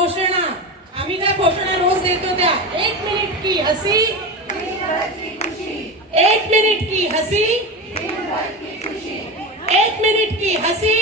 घोषणा, आम्ही ज्या घोषणा रोज देतो त्या, 1 मिनिट की हसी, 1 मिनिट की हसी, 1 मिनिट की हसी,